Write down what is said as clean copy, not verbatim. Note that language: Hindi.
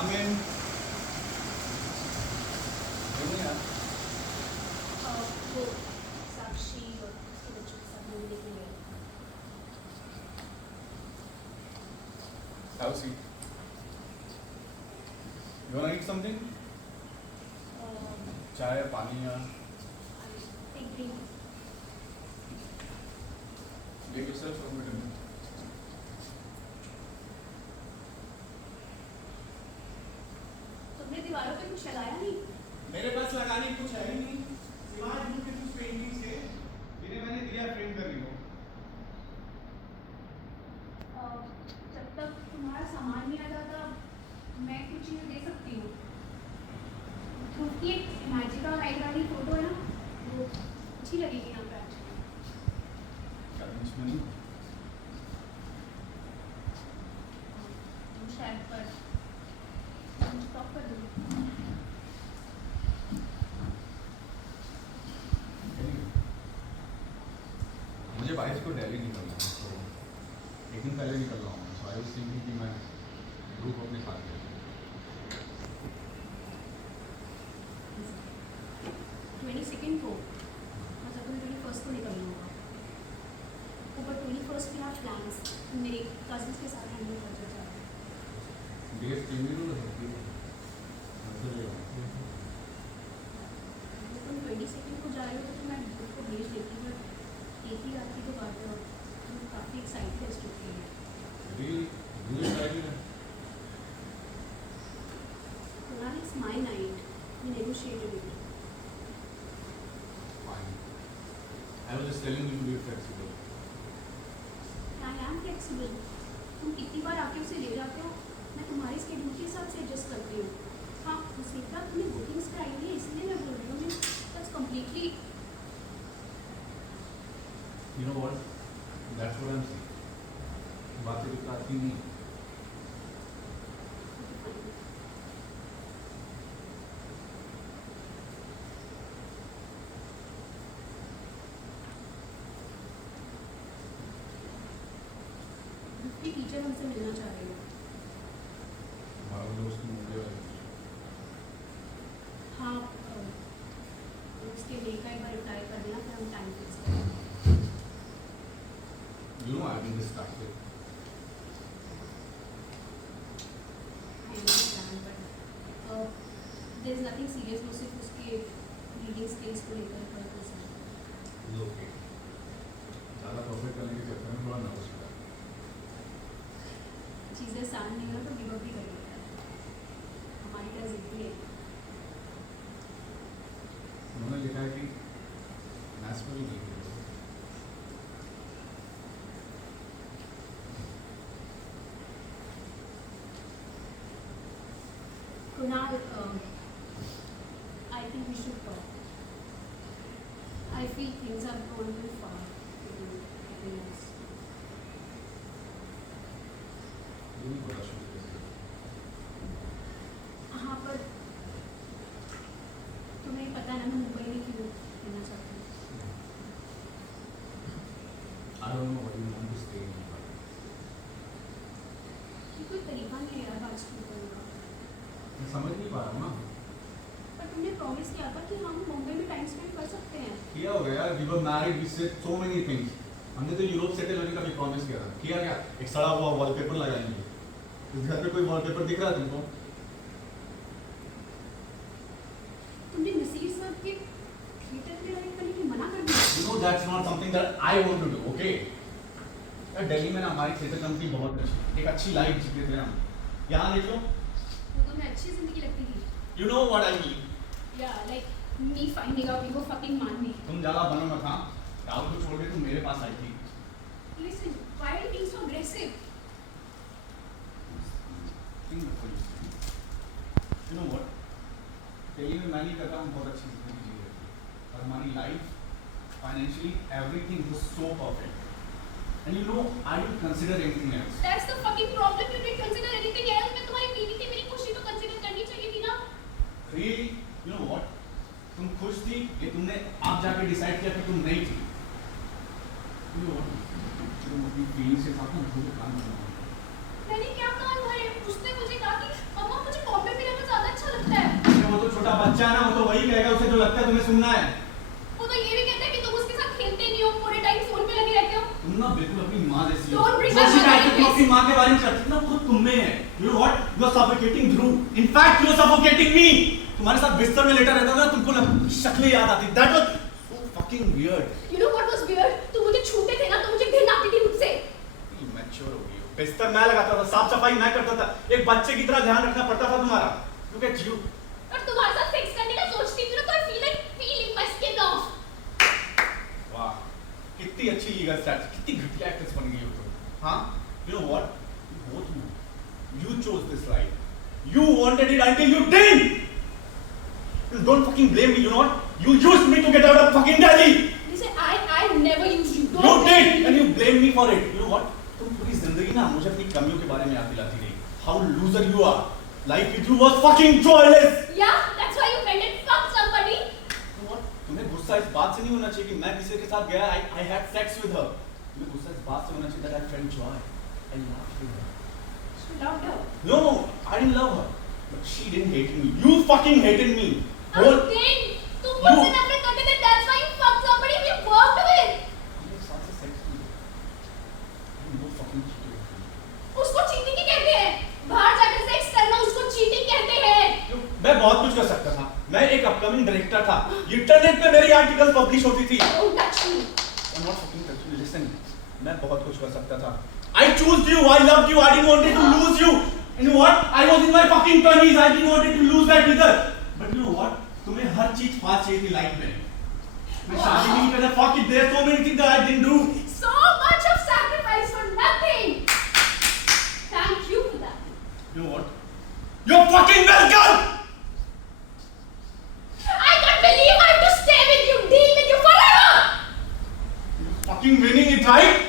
Come in. वो साक्षी और उसके बच्चों के साथ मिलने के लिए Have a seat. You wanna eat something? चाय, पानी या एक drink Get yourself a vitamin. तुमने दीवारों पे कुछ लगाया नहीं? मेरे पास लगाने कुछ है ही नहीं सिवाय उनके कुछ पेंटिंग्स के जिन्हें मैंने दिया फ्रेम करने को। जब तक तुम्हारा सामान नहीं आ जाता मैं कुछ चीज़ें दे सकती हूँ। क्योंकि एक मैजिका लाइट वाली फोटो है ना, वो अच्छी लगेगी यहाँ पे एक्चुअली। क्या दुश्मनी? शायद पर स्टॉप कर दूँ। मुझे 22 को दिल्ली निकलना है तो एक दिन पहले निकल रहा हूँ। सो आई वाज थिंकिंग कि मैं ग्रुप अपने साथ ले 22nd को मतलब तुम 21st को निकलना होगा। ऊपर 21st के आप प्लान्स मेरे कजिन्स के साथ हैंडल कर सकते हैं। डेट चेंज नहीं हो सकती है। तुम 22nd को जा रहे हो तो मैं ग्रुप को भेज देती हूँ। एक ही रात की तो बात है, तुम काफ़ी एक्साइटेड है इस ट्रिप के लिए। रियली मुझे चाहिए है। Kunal, it's my night. We negotiated it. Fine. I was just telling you to be flexible. I am flexible. तुम कितनी बार आके उसे ले जाते हो, मैं तुम्हारे स्केड्यूल के हिसाब से एडजस्ट करती हूँ। हाँ, उसके बाद तुम्हें बुकिंग्स पे आई है इसलिए मैं बोल रही हूँ। That's completely. You know what? That's what I'm saying. बातें कुछ आती नहीं। दूसरी टीचर हमसे मिलना चाह रही है। हमारा दोस्त मुझे हाँ, उसके मेल का एक बार रिप्लाई कर देना, फिर हम टाइम फिक्स करेंगे। You know I've been distracted. I understand, but there is nothing serious. वो सिर्फ उसके रीडिंग स्किल्स को लेकर पढ़ते हैं। It's okay. ज़्यादा परफेक्ट करने के चक्कर में थोड़ा नर्वस हो रहा है। चीज़ें आसान नहीं हो तो गिव अप भी कर देता है। हमारी क्या जिंदगी है। उन्होंने लिखा है कि मैथ्स में भी नहीं है। Kunal, I think we should talk. I feel things have gone too far between us. ये भी बड़ा शुक्र है। हाँ, पर तुम्हें पता है ना मैं मुंबई में क्यों रहना चाहती हूँ। I don't know what you want to say. ये कोई तरीका नहीं है यार बातचीत करने का। मैं समझ नहीं पा रहा हूँ ना। पर तुमने प्रॉमिस किया था कि हम मुंबई में टाइम स्पेंड कर सकते हैं। किया हो गया। We were married. We said so many things. हमने तो यूरोप सेटल होने का भी प्रॉमिस किया था। किया क्या? एक सड़ा हुआ वॉलपेपर लगाएंगे। इस घर पे कोई वॉलपेपर दिख रहा है तुमको? तुमने नसीर साहब के थिएटर में राइड करने की मना कर दिया। You know that's not something that I want to do. Okay? यार दिल्ली में ना हमारी थिएटर कंपनी बहुत अच्छी, एक अच्छी लाइफ जीते थे हम। यहाँ देख लो। वो तुम्हें अच्छी जिंदगी लगती थी। You know what I mean? Yeah, like me finding out you go fucking मान me. तुम ज़्यादा बनो मत हाँ। राहुल को छोड़ के तुम मेरे पास आई थी। Listen, why are you being so aggressive? Think before you speak. You know what? Delhi में मैं नहीं करता हम बहुत अच्छी जिंदगी जी रहे थे। और हमारी life, financially, everything was so perfect. And you know, I didn't consider anything else. That's the fucking problem. You didn't consider anything else. मैं तुम्हारी बीवी थी, मेरी खुशी तो consider करनी चाहिए थी ना। Really? You know what? तुम खुश थी कि तुमने आप जाके डिसाइड किया कि तुम नहीं थी। You know what? तुम अपनी फीलिंग्स के साथ ना मुझे काम करना। मैंने क्या कान भरे? उसने मुझे कहा कि मम्मा मुझे चाहे ना, वो तो वही कहेगा, उसे जो लगता है तुम्हें सुनना है। वो तो ये भी कहता है कि तुम उसके साथ खेलते नहीं हो, पूरे टाइम फोन पे लगे रहते हो। तुम ना बिल्कुल अपनी माँ जैसी हो। Don't bring जो up शिकायत my तुम name, अपनी माँ के बारे में करती हो ना, खुद तुम में है। You know what? You are suffocating Dhruv. In fact, you are suffocating me. तुम्हारे साथ बिस्तर में लेटा रहता था, तुमको शक्लें याद आती। That was so fucking weird. You know what was weird? तुम मुझे छूते थे ना, तो मुझे घिन आती थी मुझसे। Immature हो गई हो। बिस्तर मैं लगाता था, साफ सफाई मैं करता था, एक बच्चे की तरह ध्यान रखना पड़ता था तुम्हारा। Look at you. और तुम्हारे साथ सेक्स करने का सोचती थी ना, तो I feel like peeling my skin off. वाह, कितनी अच्छी लीगल स्टैट्स, कितनी घटिया एक्ट्रेस बन गई हो तुम। हाँ? You know what? Both you chose this life. You wanted it until you didn't. You don't fucking blame me. You know what? You used me to get out of fucking Delhi. Listen, I never used you. You did, and you blame me for it. You know what? तुम पूरी जिंदगी ना मुझे अपनी कमियों के बारे में याद दिलाती रही. How loser you are. Life with you was fucking joyless. Yeah, that's why you went and fucked somebody. You know what? तुम्हें गुस्सा इस बात से नहीं होना चाहिए कि मैं किसी के साथ गया. I had sex with her. तुम्हें गुस्सा इस बात से होना चाहिए that I felt joy. I laughed with her. You loved her. No, I didn't love her. But she didn't hate me. You fucking hated me. I didn't. तुम मुझसे नफरत करते थे. That's why you fucked somebody you worked with. मेरे साथ से sex की. No fucking cheating. उसको चीटिंग ही कहते हैं. बाहर जाकर सेक्स करना उसको चीटिंग कहते हैं. मैं बहुत कुछ कर सकता था. मैं एक अपकमिंग डायरेक्टर था. इंटरनेट पे मेरी आर्टिकल पब्लिश होती थी. Don't touch me. I'm not fucking touching you. Listen, मैं बहुत कुछ कर सकता था. I chose you. I loved you. I didn't want to lose you. You know what? I was in my fucking 20s. I didn't want to lose that either. But you know what? तुम्हें हर चीज फास्ट चाहिए थी लाइफ में. मैं शादी नहीं करता. Fuck it. There's so many things that I didn't do. So much of sacrifice for nothing. Thank you for that. You know what? You're fucking welcome. I can't believe I have to stay with you, deal with you forever. You're fucking winning it, right?